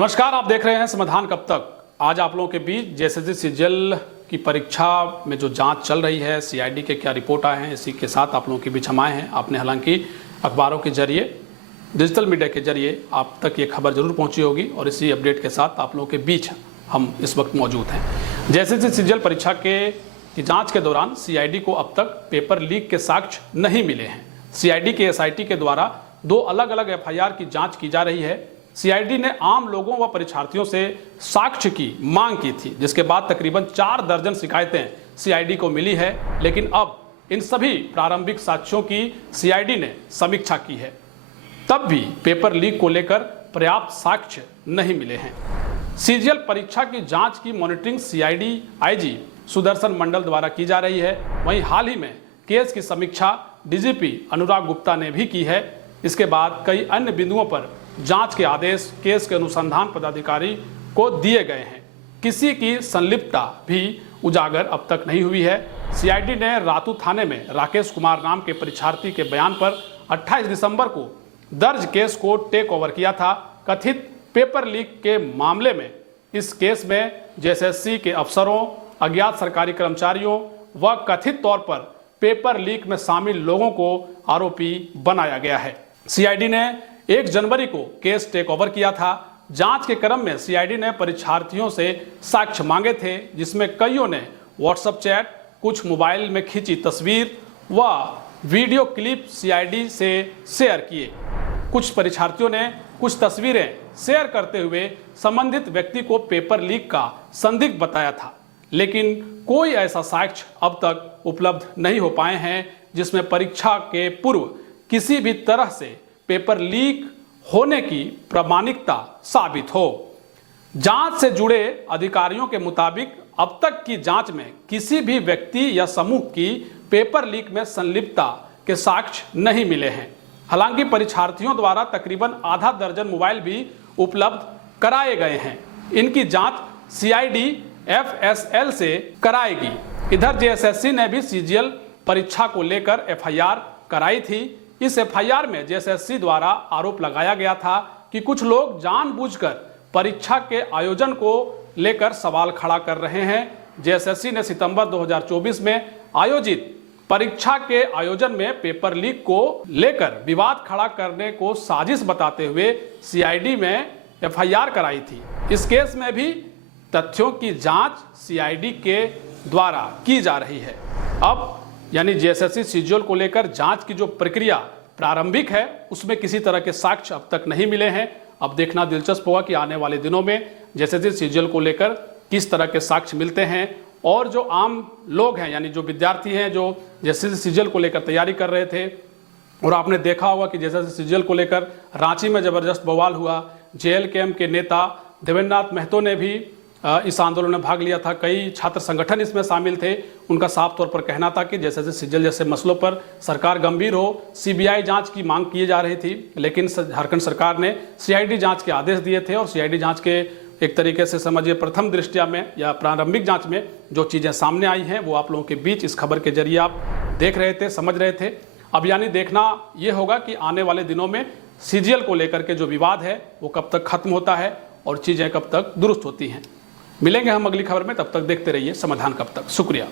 नमस्कार, आप देख रहे हैं समाधान कब तक। आज आप लोगों के बीच जेएसएससी सीजीएल की परीक्षा में जो जांच चल रही है, सीआईडी के क्या रिपोर्ट आए हैं, इसी के साथ आप लोगों के बीच हम आए हैं। आपने हालांकि अखबारों के जरिए, डिजिटल मीडिया के जरिए आप तक ये खबर जरूर पहुंची होगी और इसी अपडेट के साथ आप लोगों के बीच हम इस वक्त मौजूद हैं। जेएसएससी सीजीएल परीक्षा की जाँच के दौरान सीआईडी को अब तक पेपर लीक के साक्ष्य नहीं मिले हैं। सीआईडी के एसआईटी के द्वारा 2 अलग अलग एफआईआर की जाँच की जा रही है। सीआईडी ने आम लोगों व परीक्षार्थियों से साक्ष्य की मांग की थी, जिसके बाद तकरीबन 4 दर्जन शिकायतें सीआईडी को मिली है। लेकिन अब इन सभी प्रारंभिक साक्ष्यों की सीआईडी ने समीक्षा की है, तब भी पेपर लीक को लेकर पर्याप्त साक्ष्य नहीं मिले हैं। सीजीएल परीक्षा की जांच की मॉनिटरिंग सीआईडी आईजी सुदर्शन मंडल द्वारा की जा रही है। वहीं हाल ही में केस की समीक्षा डीजीपी अनुराग गुप्ता ने भी की है। इसके बाद कई अन्य बिंदुओं पर जांच के आदेश केस के अनुसंधान पदाधिकारी को दिए गए हैं। किसी की संलिप्तता भी उजागर अब तक नहीं हुई है। सीआईडी ने रातू थाने में राकेश कुमार नाम के परीक्षार्थी के बयान पर 28 दिसंबर को दर्ज केस को टेक ओवर किया था। कथित पेपर लीक के मामले में इस केस में जेएसएससी के अफसरों, अज्ञात सरकारी कर्मचारियों व कथित तौर पर पेपर लीक में शामिल लोगों को आरोपी बनाया गया है। सीआईडी ने 1 जनवरी को केस टेक ओवर किया था। जांच के क्रम में सीआईडी ने परीक्षार्थियों से साक्ष्य मांगे थे, जिसमें कईयों ने व्हाट्सएप चैट, कुछ मोबाइल में खींची तस्वीर व वीडियो क्लिप सीआईडी से शेयर किए। कुछ परीक्षार्थियों ने कुछ तस्वीरें शेयर करते हुए संबंधित व्यक्ति को पेपर लीक का संदिग्ध बताया था, लेकिन कोई ऐसा साक्ष्य अब तक उपलब्ध नहीं हो पाए हैं जिसमें परीक्षा के पूर्व किसी भी तरह से पेपर लीक होने की प्रामाणिकता साबित हो। जांच से जुड़े अधिकारियों के मुताबिक अब तक की जांच में किसी भी व्यक्ति या समूह की पेपर लीक में संलिप्तता के साक्ष्य नहीं मिले हैं। हालांकि परीक्षार्थियों द्वारा तकरीबन आधा दर्जन मोबाइल भी उपलब्ध कराए गए हैं। इनकी जांच सीआईडी एफएसएल से कराएगी। इधर जेएसएससी ने भी सीजीएल परीक्षा को लेकर एफआईआर कराई थी। इस एफआईआर में जेएसएससी द्वारा आरोप लगाया गया था कि कुछ लोग जानबूझकर परीक्षा के आयोजन को लेकर सवाल खड़ा कर रहे हैं। जेएसएससी ने सितंबर 2024 में आयोजित परीक्षा के आयोजन में पेपर लीक को लेकर विवाद खड़ा करने को साजिश बताते हुए सीआईडी में एफआईआर कराई थी। इस केस में भी तथ्यों की जांच सीआईडी के द्वारा की जा रही है। अब यानी जेएसएससी सीजीएल को लेकर जांच की जो प्रक्रिया प्रारंभिक है, उसमें किसी तरह के साक्ष्य अब तक नहीं मिले हैं। अब देखना दिलचस्प होगा कि आने वाले दिनों में जेएसएससी सीजीएल को लेकर किस तरह के साक्ष्य मिलते हैं और जो आम लोग हैं, यानी जो विद्यार्थी हैं, जो जेएसएससी सीजीएल को लेकर तैयारी कर रहे थे, और आपने देखा होगा कि जेएसएससी सीजीएल को लेकर रांची में जबरदस्त बवाल हुआ। जेएलकेएम के नेता देवेंद्रनाथ महतो ने भी इस आंदोलन में भाग लिया था। कई छात्र संगठन इसमें शामिल थे। उनका साफ तौर पर कहना था कि जैसे सीजीएल जैसे मसलों पर सरकार गंभीर हो। सीबीआई जांच की मांग की जा रही थी, लेकिन झारखंड सरकार ने सीआईडी जांच के आदेश दिए थे और सीआईडी जांच के एक तरीके से समझिए प्रथम दृष्टया में या प्रारंभिक जांच में जो चीज़ें सामने आई हैं वो आप लोगों के बीच इस खबर के जरिए आप देख रहे थे, समझ रहे थे। अब यानी देखना ये होगा कि आने वाले दिनों में सीजीएल को लेकर के जो विवाद है वो कब तक खत्म होता है और चीज़ें कब तक दुरुस्त होती हैं। मिलेंगे हम अगली खबर में, तब तक देखते रहिए समाधान कब तक। शुक्रिया।